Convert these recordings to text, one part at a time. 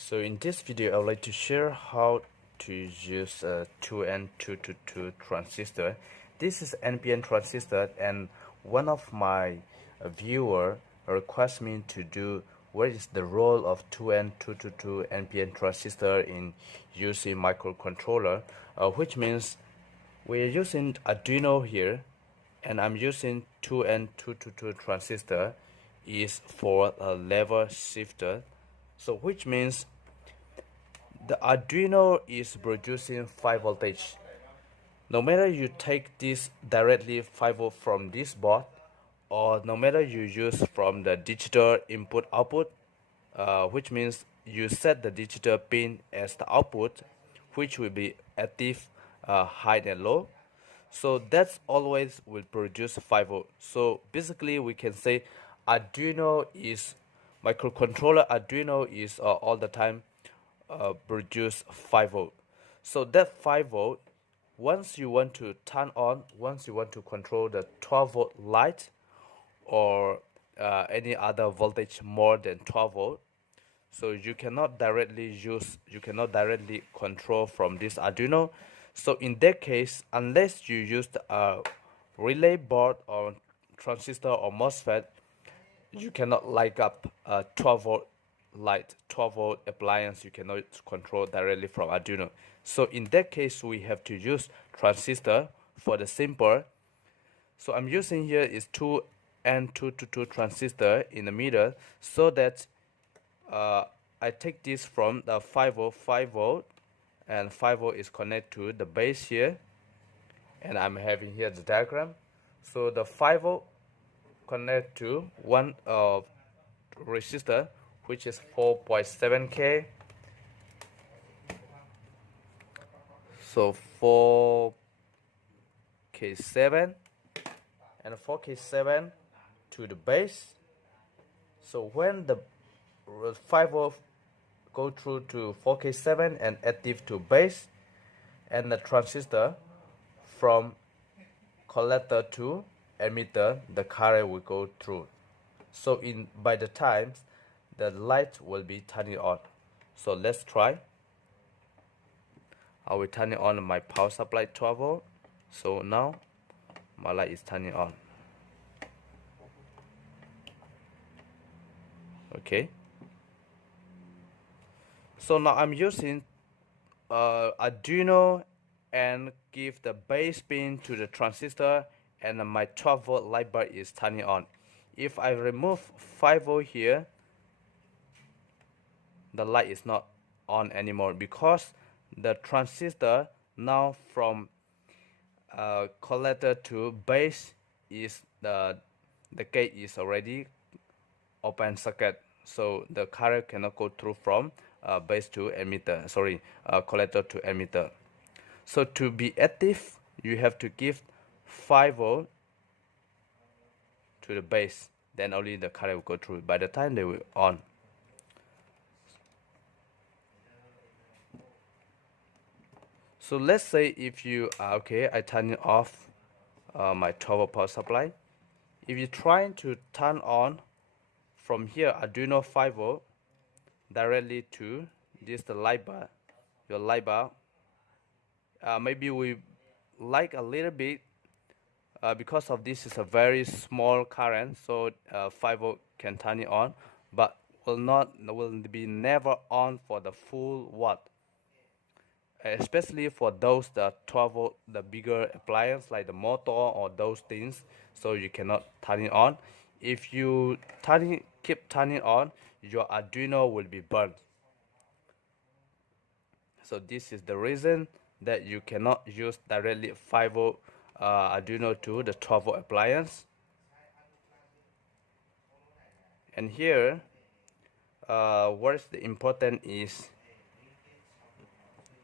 So in this video, I would like to share how to use a 2N2222 transistor. This is NPN transistor, and one of my viewer requests me to do what is the role of 2N222 NPN transistor in using microcontroller, which means we are using Arduino here, and I'm using 2N222 transistor is for a level shifter. So which means the Arduino is producing 5 voltage. No matter you take this directly 5 volt from this board, or no matter you use from the digital input output, which means you set the digital pin as the output, which will be active, high and low. So that's always will produce 5 volt. So basically we can say Arduino is microcontroller. Arduino is all the time produce 5 volt. So that 5 volt, once you want to turn on, once you want to control the 12 volt light or any other voltage more than 12 volt, so you cannot directly control from this Arduino. So in that case, unless you use a relay board or transistor or MOSFET, you cannot light up a 12 volt light, 12 volt appliance. You cannot control directly from Arduino. So in that case, we have to use transistor for the simple. So I'm using here is 2N222 transistor in the middle, so that I take this from the 5 volt, and 5 volt is connected to the base here, and I'm having here the diagram. So the 5 volt connect to one resistor, which is 4.7K. So 4K7 and 4K7 to the base. So when the 5 volt go through to 4K7 and active to base, and the transistor from collector to emitter, the current will go through. So by the time the light will be turning on. So let's try. I will turn it on my power supply 12 volt. So now my light is turning on. Okay. So now I'm using Arduino and give the base pin to the transistor, and my 12 volt light bulb is turning on. If I remove 5 volt here, the light is not on anymore, because the transistor now from collector to base is the gate is already open circuit, so the current cannot go through from base to emitter, collector to emitter. So to be active, you have to give 5 volt to the base, then only the current will go through. By the time they will on. So let's say if you okay, I turn it off my 12 volt power supply. If you're trying to turn on from here Arduino 5 volt directly to this the light bar, your light bar, maybe we like a little bit, because of this is a very small current, so 5 volt can turn it on, but will be never on for the full watt, especially for those the 12 volt, the bigger appliance like the motor or those things. So you cannot turn it on. If you keep turning on, your Arduino will be burned. So this is the reason that you cannot use directly 5 volt Arduino to the 12 volt appliance. And here what is the important is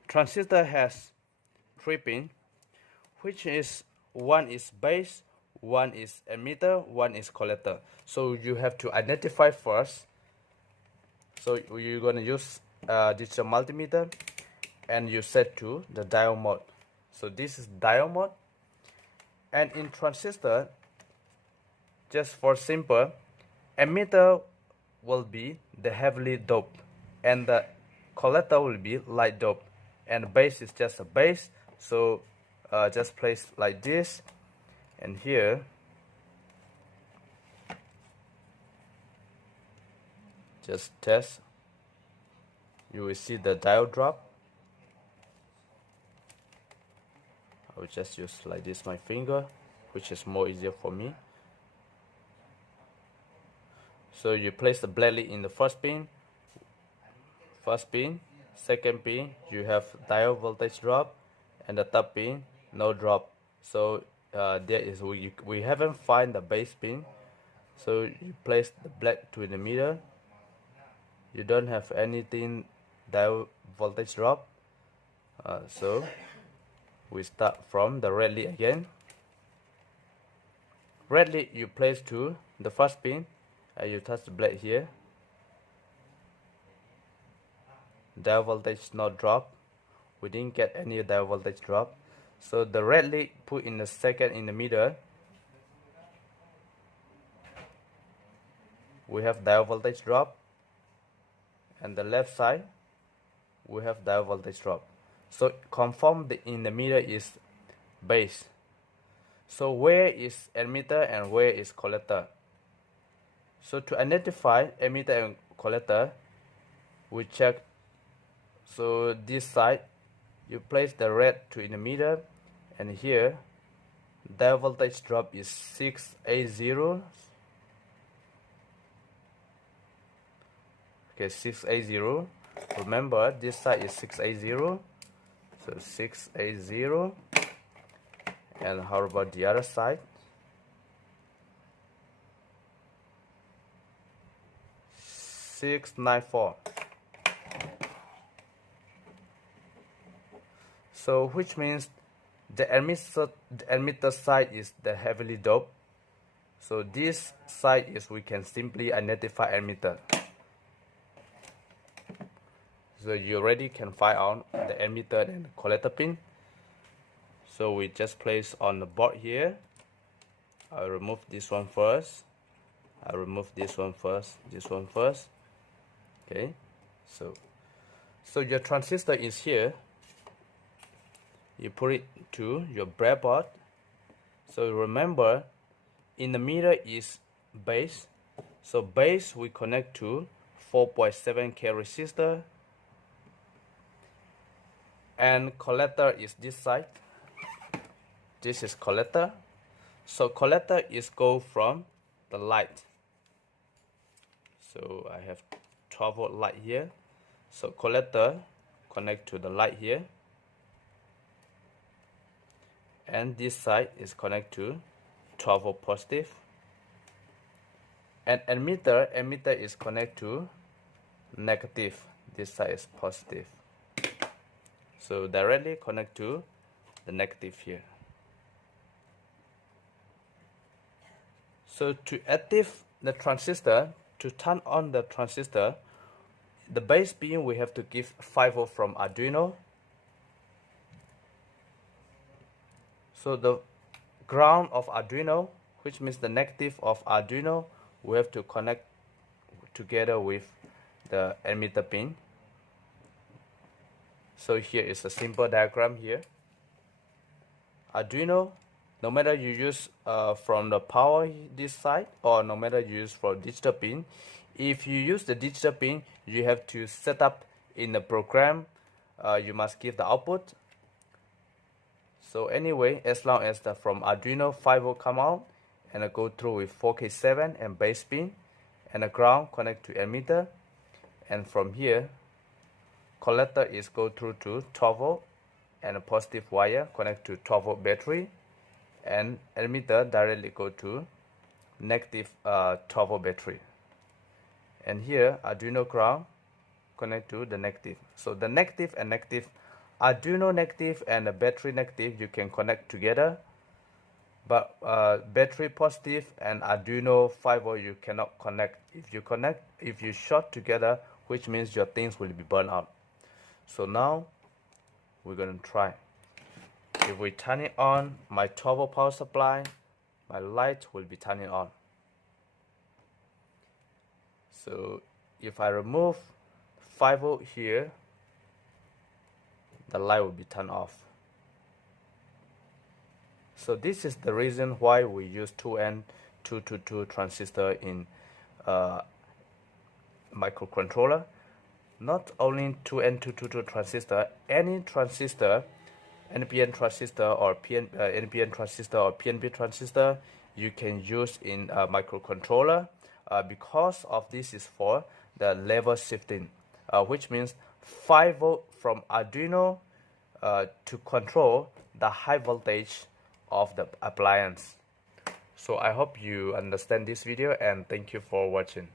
transistor has 3 pins, which is one is base, one is emitter, one is collector. So you have to identify first. So you're going to use digital multimeter, and you set to the diode mode. So this is diode mode. And in transistor, just for simple, emitter will be the heavily doped, and the collector will be light dope, and base is just a base. So just place like this, and here just test. You will see the diode drop. I will just use like this my finger, which is more easier for me. So you place the blade lead in the first pin, second pin you have diode voltage drop, and the third pin no drop. So there is we haven't find the base pin. So you place the blade to the middle. You don't have anything diode voltage drop. So we start from the red lead again. Red lead you place to the first pin, and you touch the blade here. Diode voltage not drop. We didn't get any diode voltage drop. So the red lead put in the second in the middle. We have diode voltage drop, and the left side we have diode voltage drop. So confirm the in the middle is base. So where is emitter and where is collector? So to identify emitter and collector, we check. So this side you place the red to in the middle, and here diode voltage drop is 680. Okay, 680. Remember this side is 680. So 680. And how about the other side? 694. So which means the emitter side is the heavily doped. So this side is we can simply identify emitter. So you already can find out the emitter and the collector pin. So we just place on the board here. I'll remove this one first. I'll remove this one first. This one first. Okay. So your transistor is here. You put it to your breadboard. So remember, in the middle is base. So base we connect to 4.7K resistor. And collector is this side. This is collector. So collector is go from the light. So I have 12 volt light here. So collector connect to the light here. And this side is connect to 12 volt positive. And emitter is connect to negative. This side is positive. So directly connect to the negative here. So to active the transistor, to turn on the transistor, the base pin we have to give 5 volt from Arduino. So the ground of Arduino, which means the negative of Arduino, we have to connect together with the emitter pin. So here is a simple diagram here. Arduino, no matter you use from the power this side, or no matter you use for digital pin, if you use the digital pin, you have to set up in the program. You must give the output. So anyway, as long as the from Arduino 5 volt come out and go through with 4K7 and base pin, and the ground connect to emitter, and from here collector is go through to 12 volt and a positive wire connect to 12 volt battery, and emitter directly go to negative 12 volt battery. And here Arduino ground connect to the negative. So the negative and negative, Arduino negative and the battery negative, you can connect together, but battery positive and Arduino 5 volt you cannot connect. If you short together, which means your things will be burned out. So now we're going to try. If we turn it on, my 12 volt power supply, my light will be turning on. So if I remove 5 volt here, the light will be turned off. So this is the reason why we use 2N2222 transistor in microcontroller. Not only 2N2222 transistor, any transistor, NPN transistor or NPN transistor or PNP transistor, you can use in a microcontroller because of this is for the level shifting, which means 5 volt from Arduino to control the high voltage of the appliance. So I hope you understand this video, and thank you for watching.